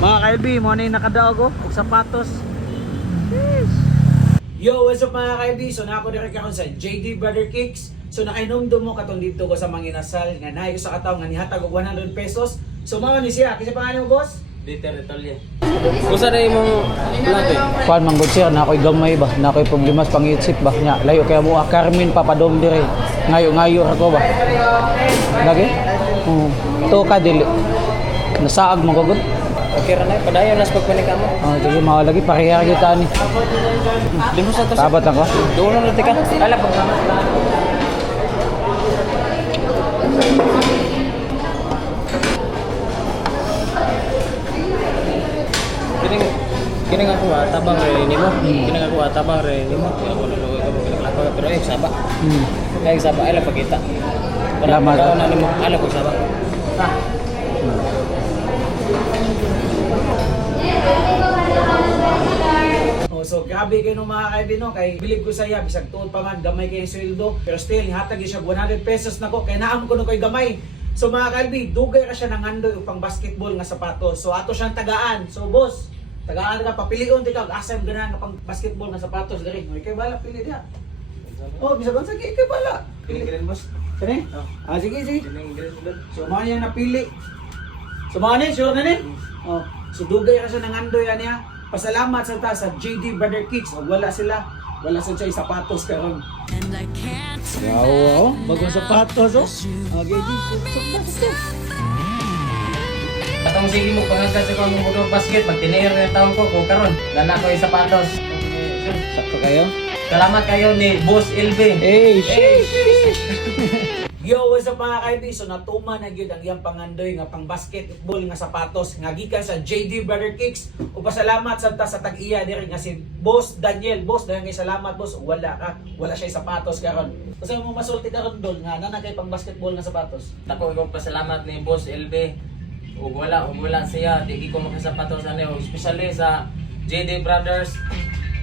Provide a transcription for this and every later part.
Mga kalbi, mo na yung nakadaog o sapatos. Yo, what's up mga kalbi? So na ako direct ako sa JD Brother Kicks. So nakainomdom mo katong dito ko sa Manginasal nga nahay ko sa kataw nga nihatag og 100 pesos. So mao ni siya, kasi pangalan mo boss? Dieter Italia. Usa na imong vlog eh? Kuan manggod siya, na ako'y gamay ba, na ako'y problema sa pangitsip ba, nya layo kaya mo Carmen papadom dire. Ngayo ako ba. Lagi? To ka dili. Nasaag mo gud. Okay ra na, padayon nas pagpanik mo. Sige mga lagi pareha gyud tani. Limos na to. Tabat ako. Doon na tika. Ala pag. Kini nga kuha tabang re nimo. Kini nga kuha tabang re nimo. Ako luloy ka maglaklak pero ay saba. Ay saba ay la pagkita. Salamat. Na nimo ala ko saba. So grabe kayo mga kaibigan no, kay bilib ko sa iya bisag tuod pa man gamay kay sweldo pero still hatag siya 100 pesos nako kay naam ko no koy gamay. So mga kaibigan, dugay ra siya nang andoy upang basketball nga sapatos. So ato siyang tagaan. So boss, tagaan ka papilion ti kag asam ganahan nga pang basketball nga sapatos diri. Kay bala pili dia. Oh, bisag unsa kay bala. Kiling boss. Kani? Sige. Kiling boss. So mao niya napili. So mao ni sure na ni. Oh, so dugay ra siya nang andoy aniya. Pasalamat sa ta sa JD Brother Kicks. O wala sila. Wala sa siya sapatos karon. Wow, bagong sapatos oh. Okay, Katong sige mo pangangkat sa kong mga basket magtinayer na taon ko kung karon dala ko yung sapatos. sakto kayo. Salamat kayo ni Boss LB. Hey, Yo, what's up mga kaibigan? So natuma na gyud ang iyang pangandoy nga pang basketball nga sapatos nga gikan sa JD Brother Kicks. O pasalamat sa ta sa tag-iya diri nga si Boss Daniel. Boss, daghang salamat boss. Wala ka, wala siya sapatos karon. Kasi mo masulti karon dol nga na kay pang basketball nga sapatos. Dako ko pasalamat ni Boss LB. Ug wala siya, di ko makasapatos ano, especially sa JD Brothers.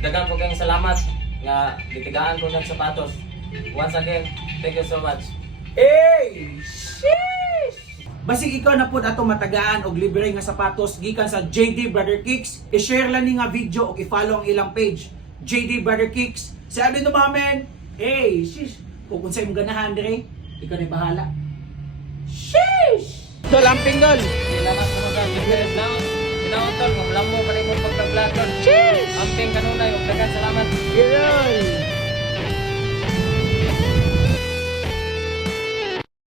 Daghang po kayong salamat nga gitigaan ko ng sapatos. Once again, thank you so much. Hey! Sheesh! Basig ikaw na po ato matagaan og libre nga sapatos gikan sa JD Brother Kicks. I-share lang ni nga video o i-follow ang ilang page. JD Brother Kicks. Sabi no mamen, hey, sheesh. Kung unsay imong ganahan dire, ikaw na bahala. Sheesh! Ito lang pinggol. Salamat sa mga interest na. Inautol mo, lambo pa rin mo pagka-vlog. Cheers! Amping kanunay, daghang salamat. Yun!